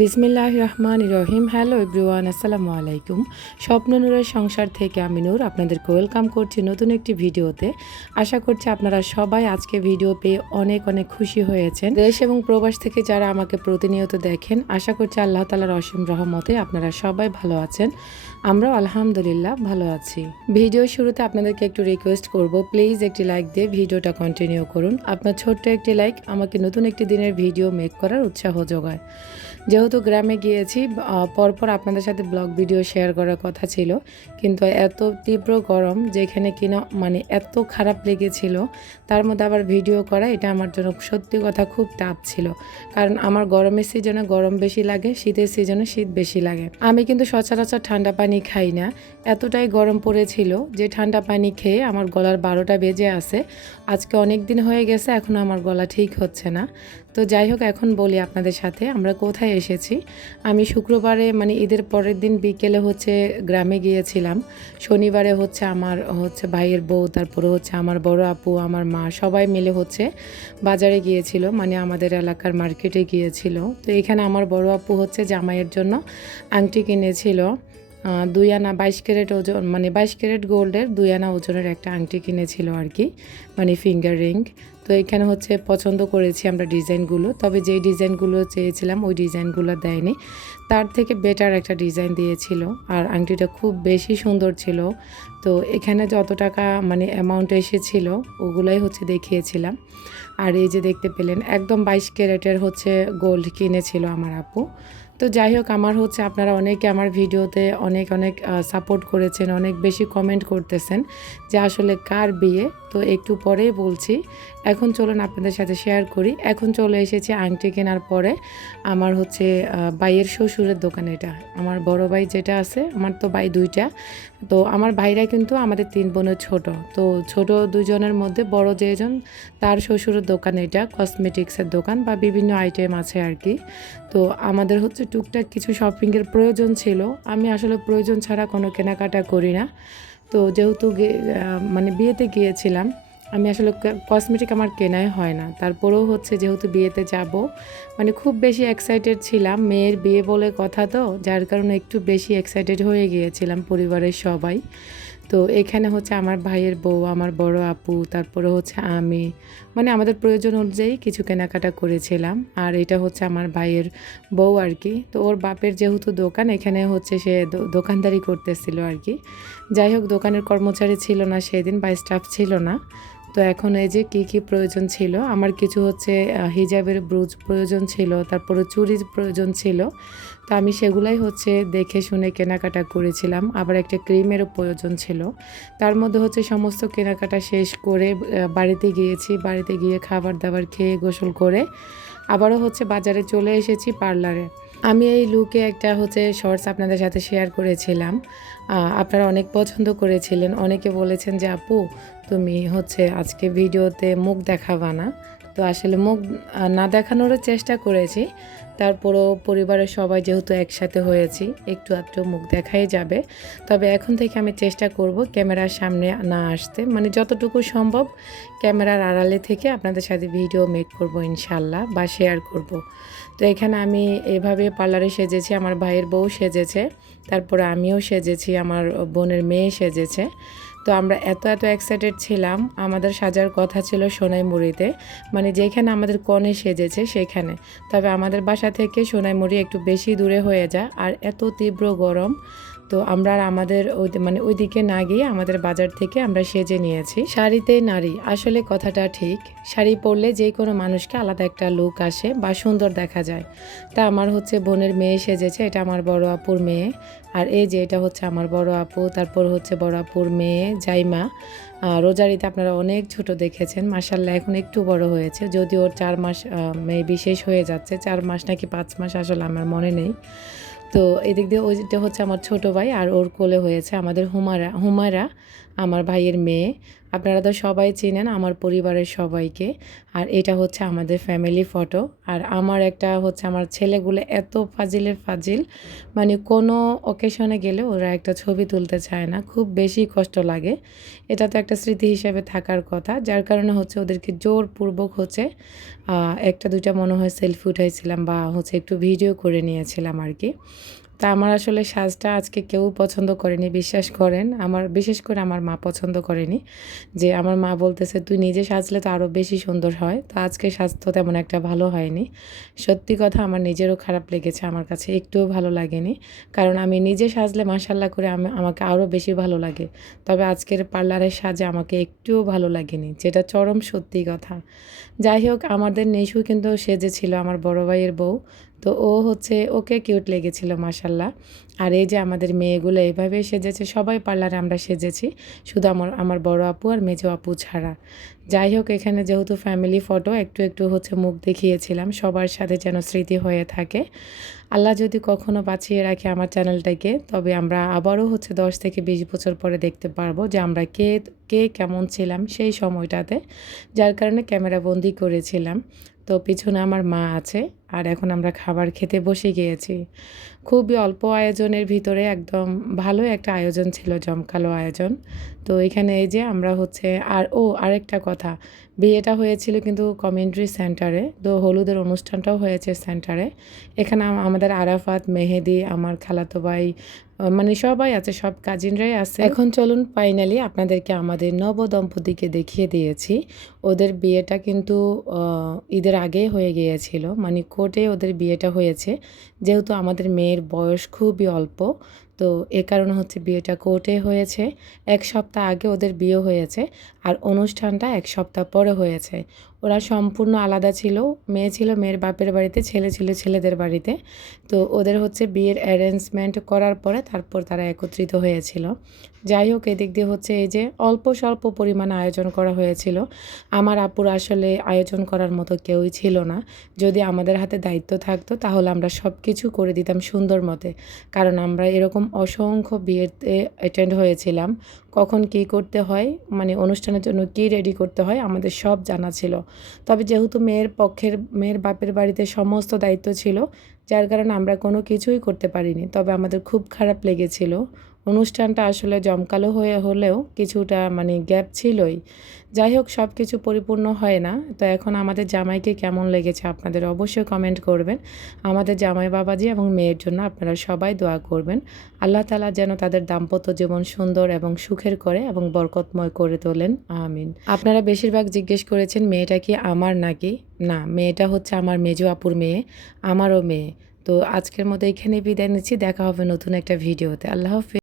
বিসমিল্লাহির রহমানির রহিম। Hello everyone, আসসালামু আলাইকুম। স্বপ্ন নূরের সংসার থেকে আমি নূর আপনাদেরকে ওয়েলকাম করছি নতুন একটি ভিডিওতে। আশা করছি আপনারা সবাই আজকে ভিডিও পেয়ে অনেক অনেক খুশি হয়েছেন। দেশ এবং প্রবাস থেকে যারা আমাকে প্রতিনিয়ত দেখেন, আশা করছি আল্লাহ তাআলার অসীম রহমতে আপনারা সবাই ভালো আছেন। আমরাও আলহামদুলিল্লাহ ভালো আছি। ভিডিও শুরুতে আপনাদেরকে একটু রিকোয়েস্ট করব, প্লিজ একটি লাইক দিয়ে ভিডিওটা কন্টিনিউ করুন। আপনার ছোট্ট একটি লাইক আমাকে নতুন একটি দিনের ভিডিও মেক করার উৎসাহ যোগায়। যেহেতু গ্রামে গিয়েছি, পরপর আপনাদের সাথে ব্লগ ভিডিও শেয়ার করার কথা ছিল, কিন্তু এত তীব্র গরম যেখানে কিনা এত খারাপ লেগেছিল, তার মধ্যে আবার ভিডিও করা এটা আমার জন্য সত্যি কথা খুব টাফ ছিল। কারণ আমার গরমের সিজনে গরম বেশি লাগে, শীতের সিজনে শীত বেশি লাগে। আমি কিন্তু সচরাচর ঠান্ডা পানি খাই না, এতটাই গরম পড়েছিল যে ঠান্ডা পানি খেয়ে আমার গলার 12টা বেজে আছে। আজকে অনেক দিন হয়ে গেছে, এখনও আমার গলা ঠিক হচ্ছে না। তো যাই হোক, এখন বলি আপনাদের সাথে আমরা কোথায় এসেছি। আমি শুক্রবারে ঈদের পরের দিন বিকেলে গ্রামে গিয়েছিলাম। শনিবারে আমার ভাইয়ের বউ, তারপরে আমার বড় আপু, আমার মা সবাই মিলে বাজারে গিয়েছিল, আমাদের এলাকার মার্কেটে গিয়েছিল। তো এখানে আমার বড় আপু জামাইয়ের জন্য আংটি কিনেছিল। 2 আনা 22 ক্যারেট ওজন, 22 ক্যারেট গোল্ডের 2 আনা ওজনের একটা আংটি কিনেছিল আর কি, ফিঙ্গার রিং। তো এখানে পছন্দ করেছি আমরা ডিজাইনগুলো, তবে যেই ডিজাইনগুলো চেয়েছিলাম ওই ডিজাইনগুলো দেয়নি, তার থেকে বেটার একটা ডিজাইন দিয়েছিল। আর আংটিটা খুব বেশি সুন্দর ছিল। তো এখানে যত টাকা অ্যামাউন্ট এসেছিল ওগুলাই দেখিয়েছিলাম। আর এই যে দেখতে পেলেন একদম 22 ক্যারেটের গোল্ড কিনেছিল আমার আপু। তো যাই হোক, আমার আপনারা অনেকে আমার ভিডিওতে অনেক অনেক সাপোর্ট করেছেন, অনেক বেশি কমেন্ট করতেছেন যে আসলে কার বিয়ে। তো একটু পরেই বলছি, এখন চলুন আপনাদের সাথে শেয়ার করি। এখন চলে এসেছি আংটি কেনার পরে আমার ভাইয়ের শ্বশুরের দোকানে। এটা আমার বড় ভাই যেটা আছে, আমার তো ভাই 2টা। তো আমার ভাইরা কিন্তু আমাদের 3 বোনের ছোট। তো ছোট 2 জনের মধ্যে বড় যেজন, তার শ্বশুরের দোকান এটা, কসমেটিক্সের দোকান বা বিভিন্ন আইটেম আছে আর কি। তো আমাদের টুকটাক কিছু শপিংয়ের প্রয়োজন ছিল। আমি আসলে প্রয়োজন ছাড়া কোনো কেনাকাটা করি না। তো যেহেতু বিয়েতে গিয়েছিলাম, আমি আসলে কসমেটিক আমার কেনাই হয় না। তারপরেও যেহেতু বিয়েতে যাব, খুব বেশি এক্সাইটেড ছিলাম। মেয়ের বিয়ে বলে কথা, তো যার কারণে একটু বেশি এক্সাইটেড হয়ে গিয়েছিলাম পরিবারের সবাই। তো এখানে আমার ভাইয়ের বউ, আমার বড় আপু, তারপরে আমি আমাদের প্রয়োজন অনুযায়ী কিছু কেনাকাটা করেছিলাম। আর এটা আমার ভাইয়ের বউ আর কি। তো ওর বাপের যেহেতু দোকান, এখানে সে দোকানদারি করতেছিল আর কি। যাই হোক, দোকানের কর্মচারী ছিল না সেদিন বা স্টাফ ছিল না। তো এখন এই যে কী প্রয়োজন ছিল, আমার কিছু হিজাবের ব্রুজ প্রয়োজন ছিল, তারপরে চুরির প্রয়োজন ছিল। তো আমি সেগুলাই দেখে শুনে কেনাকাটা করেছিলাম। আবার একটা ক্রিমেরও প্রয়োজন ছিল। তার মধ্যে সমস্ত কেনাকাটা শেষ করে বাড়িতে গিয়েছি। বাড়িতে গিয়ে খাবার দাবার খেয়ে গোসল করে আবারও বাজারে চলে এসেছি পার্লারে। আমি এই লুকে একটা শর্টস আপনাদের সাথে শেয়ার করেছিলাম। আপনারা অনেক পছন্দ করেছিলেন, অনেকে বলেছেন যে আপু তুমি আজকে ভিডিওতে মুখ দেখাবা না। তো আসলে মুখ না দেখানোরও চেষ্টা করেছি, তারপরও পরিবারের সবাই যেহেতু একসাথে হয়েছি, একটু আধটু মুখ দেখাই যাবে। তবে এখন থেকে আমি চেষ্টা করব ক্যামেরার সামনে না আসতে, যতটুকু সম্ভব ক্যামেরার আড়ালে থেকে আপনাদের সাথে ভিডিও মেক করব ইনশাল্লাহ, বা শেয়ার করব। তো এখানে আমি এভাবে পার্লারে সেজেছি, আমার ভাইয়ের বউ সেজেছে, তারপরে আমিও সেজেছি, আমার বোনের মেয়ে সেজেছে। তো আমরা এত এক্সাইটেড ছিলাম। আমাদের সাজার কথা ছিল সোনাইমুড়িতে, যেখানে আমাদের কনে সেজেছে সেখানে। তবে আমাদের বাসা থেকে সোনাইমুড়ি একটু বেশি দূরে হয়ে যায়, আর এত তীব্র গরম। তো আমরা আর আমাদের ওইদিকে না গিয়ে আমাদের বাজার থেকে আমরা সেজে নিয়েছি। শাড়িতে নারী, আসলে কথাটা ঠিক। শাড়ি পরলে যে কোনো মানুষকে আলাদা একটা লুক আসে বা সুন্দর দেখা যায়। তা আমার বোনের মেয়ে সেজেছে, এটা আমার বড় আপুর মেয়ে। আর এই যে এটা আমার বড় আপু, তারপর বড় আপুর মেয়ে জাইমা। রোজারিতে আপনারা অনেক ছোট দেখেছেন, মাশাল্লাহ এখন একটু বড় হয়েছে, যদিও ওর 4 মাস মেবি শেষ হয়ে যাচ্ছে, 4 মাস নাকি 5 মাস আসলে আমার মনে নেই। তো এদিক দিয়ে ওইটা আমার ছোট ভাই, আর ওর কোলে হয়েছে আমাদের হুমায়রা। আমার ভাইয়ের মেয়ে। আপনারা তো সবাই চেনেন আমার পরিবারের সবাইকে। আর এটা হচ্ছে আমাদের ফ্যামিলি ফটো। আর আমার একটা হচ্ছে আমার ছেলেগুলো এত ফাজিলের ফাজিল, মানে কোনো অকেশনে গেলে ওরা একটা ছবি তুলতে চায় না, খুব বেশি কষ্ট লাগে। এটা তো একটা স্মৃতি হিসেবে থাকার কথা, যার কারণে হচ্ছে ওদেরকে জোরপূর্বক হচ্ছে একটা দুইটা মনে হয় সেলফি উঠাইছিলাম বা হচ্ছে একটু ভিডিও করে নিয়েছিলাম আর কি। তা আমার আসলে সাজটা আজকে কেউ পছন্দ করেনি, বিশ্বাস করেন। আমার বিশেষ করে আমার মা পছন্দ করেনি, যে আমার মা বলতেছে তুই নিজে সাজলে তো আরও বেশি সুন্দর হয়। তো আজকে সাজ তো তেমন একটা ভালো হয়নি। সত্যি কথা আমার নিজেরও খারাপ লেগেছে, আমার কাছে একটুও ভালো লাগেনি। কারণ আমি নিজে সাজলে মাশাল্লাহ করে আমাকে আরও বেশি ভালো লাগে। তবে আজকের পার্লারের সাজে আমাকে একটুও ভালো লাগেনি, যেটা চরম সত্যি কথা। যাই হোক, আমাদের নিশু কিন্তু সেজেছিল আমার বড় ভাইয়ের বউ। তো ও হচ্ছে ওকে কিউট লেগেছিল মাশাল্লাহ। আর এই যে আমাদের মেয়েগুলো এভাবেই সেজেছে, সবাই পার্লারে আমরা সেজেছি, শুধু আমার বড় আপু আর মেজো আপু ছাড়া। যাই হোক, এখানে যেহেতু ফ্যামিলি ফটো, একটু একটু হচ্ছে মুখ দেখিয়েছিলাম, সবার সাথে যেন স্মৃতি হয়ে থাকে। আল্লাহ যদি কখনো বাঁচিয়ে রাখে আমার চ্যানেলটাকে, তবে আমরা আবারও হচ্ছে 10 থেকে 20 বছর পরে দেখতে পারবো যে আমরা কে কে কেমন ছিলাম সেই সময়টাতে, যার কারণে ক্যামেরা বন্দি করেছিলাম। তো পিছনে আমার মা আছে। আর এখন আমরা খাবার খেতে বসে গিয়েছি। খুবই অল্প আয়োজনের ভিতরে একদম ভালো একটা আয়োজন ছিল, জমকালো আয়োজন। তো এখানে এই যে আমরা হচ্ছে, আর আরেকটা কথা, বিয়েটা হয়েছিল কিন্তু কমিউনিটি সেন্টারে, তো হলুদের অনুষ্ঠানটাও হয়েছে সেন্টারে। এখানে আমাদের আরাফাত, মেহেদি, আমার খালাতো ভাই, মানে সবাই আছে, সব কাজিনরাই আছে। এখন চলুন ফাইনালি আপনাদেরকে আমাদের নবদম্পতিকে দেখিয়ে দিয়েছি। ওদের বিয়েটা কিন্তু ঈদের আগেই হয়ে গিয়েছিল, মানে কোর্টে ওদের বিয়েটা হয়েছে। যেহেতু আমাদের মেয়ের বয়স খুবই অল্প, তো এ কারণে হচ্ছে বিয়েটা কোর্টে হয়েছে। 1 সপ্তাহ আগে ওদের বিয়ে হয়েছে, আর অনুষ্ঠানটা 1 সপ্তাহ পরে হয়েছে। ওরা সম্পূর্ণ আলাদা ছিল। মেয়ে ছিল মেয়ের বাপের বাড়িতে, ছেলে ছিল ছেলেদের বাড়িতে। তো ওদের হচ্ছে বিয়ের অ্যারেঞ্জমেন্ট করার পরে তারপর তারা একত্রিত হয়েছিল। যাই হোক, এদিক দিয়ে হচ্ছে এই যে অল্প স্বল্প পরিমাণে আয়োজন করা হয়েছিল। আমার আপুর আসলে আয়োজন করার মতো কেউই ছিল না। যদি আমাদের হাতে দায়িত্ব থাকতো তাহলে আমরা সব কিছু করে দিতাম সুন্দর মতে। কারণ আমরা এরকম অসংখ্য বিয়েতে অ্যাটেন্ড হয়েছিলাম, কখন কী করতে হয়, মানে অনুষ্ঠানের জন্য কী রেডি করতে হয় আমাদের সব জানা ছিল। তবে যেহেতু মেয়ের বাপের বাড়িতে সমস্ত দায়িত্ব ছিল, যার কারণে আমরা কোনো কিছুই করতে পারিনি। তবে আমাদের খুব খারাপ লেগেছিল। অনুষ্ঠানটা আসলে জমকালো হলেও কিছুটা মানে গ্যাপ ছিলই। যাই হোক, সব কিছু পরিপূর্ণ হয় না। তো এখন আমাদের জামাইকে কেমন লেগেছে আপনাদের অবশ্যই কমেন্ট করবেন। আমাদের জামাই বাবাজি এবং মেয়ের জন্য আপনারা সবাই দোয়া করবেন। আল্লাহ তাআলা যেন তাদের দাম্পত্য জীবন সুন্দর এবং সুখের করে এবং বরকতময় করে তোলেন, আমিন। আপনারা বেশিরভাগ জিজ্ঞেস করেছেন মেয়েটা কি আমার নাকি? না, মেয়েটা হচ্ছে আমার মেজো আপুর মেয়ে, আমারও মেয়ে। তো আজকের মতো এখানেই বিদায় নিচ্ছি। দেখা হবে নতুন একটা ভিডিওতে। আল্লাহ হাফেজ।